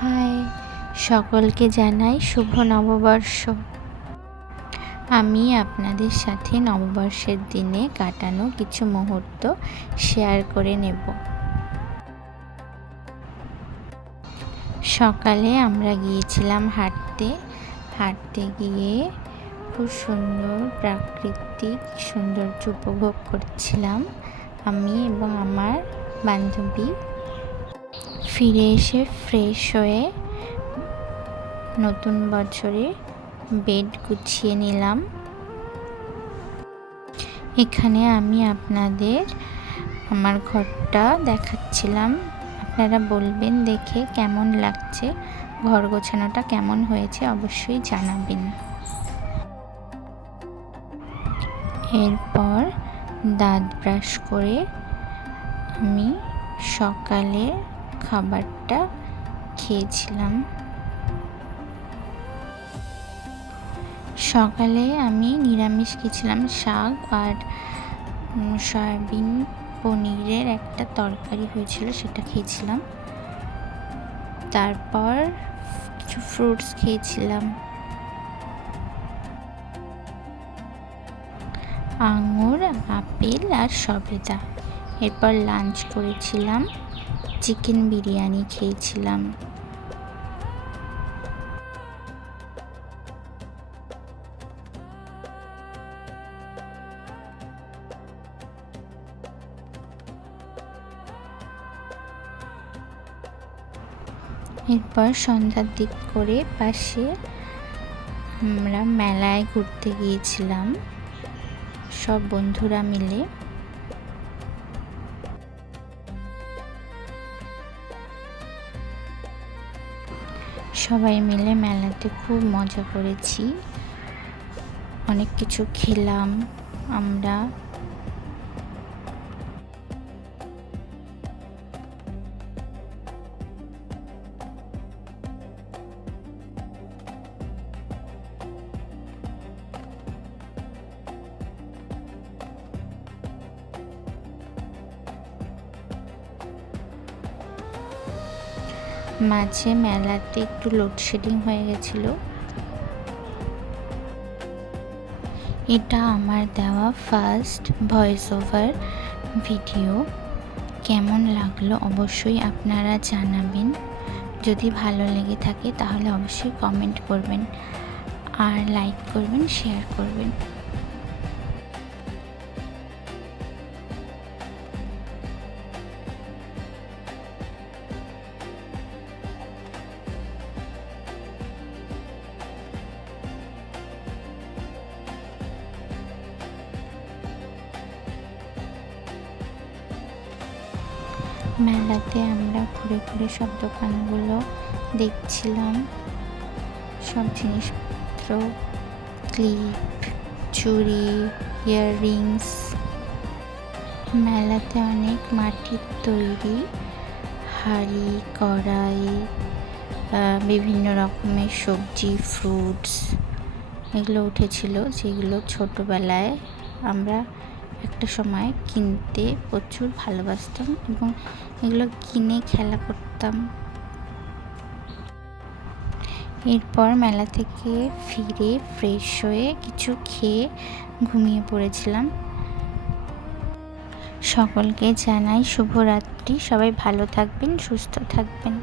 High, সকলকে জানাই শুভ নববর্ষ। আমি আপনাদের সাথে নববর্ষের দিনে কাটানো কিছু মুহূর্ত শেয়ার করে নেব। সকালে আমরা গিয়েছিলাম হাঁটতে গিয়ে খুব সুন্দর প্রাকৃতিক সৌন্দর্য উপভোগ করছিলাম আমি এবং আমার বান্ধবী। ফিরে এসে ফ্রেশ হয়ে নতুন বছরে বেড গুছিয়ে নিলাম। এখানে আমি আপনাদের আমার ঘরটা দেখাচ্ছিলাম, আপনারা বলবেন দেখে কেমন লাগছে, ঘর গোছানোটা কেমন হয়েছে অবশ্যই জানাবেন। এরপর দাঁত ব্রাশ করে আমি সকালে খাবারটা খেয়েছিলাম। সকালে আমি নিরামিষ খেয়েছিলাম, শাক আর সয়াবিন পনিরের একটা তরকারি হয়েছিল, সেটা খেয়েছিলাম। তারপর কিছু ফ্রুটস খেয়েছিলাম, আঙুর, আপেল আর সবেদা। এরপর লাঞ্চ করেছিলাম, চিকেন বিরিয়ানি খেয়েছিলাম। এরপর সন্ধ্যার দিক করে পাশে আমরা মেলায় ঘুরতে গিয়েছিলাম সব বন্ধুরা মিলে। সবাই মিলে মেলাতে খুব মজা করেছি, অনেক কিছু খেলাম আমরা। মাঝে মেলাতে একটু লোডশেডিং হয়ে গেছিলো। এটা আমার দেওয়া ফার্স্ট ভয়েস ওভার ভিডিও। কেমন লাগলো অবশ্যই আপনারা জানাবেন। যদি ভালো লেগে থাকে তাহলে অবশ্যই কমেন্ট করবেন আর লাইক করবেন, শেয়ার করবেন। মেলাতে আমরা ঘুরে ঘুরে সব দোকানগুলো দেখছিলাম, সব জিনিসপত্র, ক্লিপ, চুড়ি, ইয়াররিংস। মেলাতে অনেক মাটির তৈরি হাঁড়ি, কড়াই, বিভিন্ন রকমের সবজি, ফ্রুটস এগুলো উঠেছিল, যেগুলো ছোটোবেলায় আমরা একটা সময় কিনতে প্রচুর ভালোবাসতাম এবং এগুলো কিনে খেলা করতাম। এরপর মেলা থেকে ফিরে ফ্রেশ হয়ে কিছু খেয়ে ঘুমিয়ে পড়েছিলাম। সকলকে জানাই শুভরাত্রি, সবাই ভালো থাকবেন, সুস্থ থাকবেন।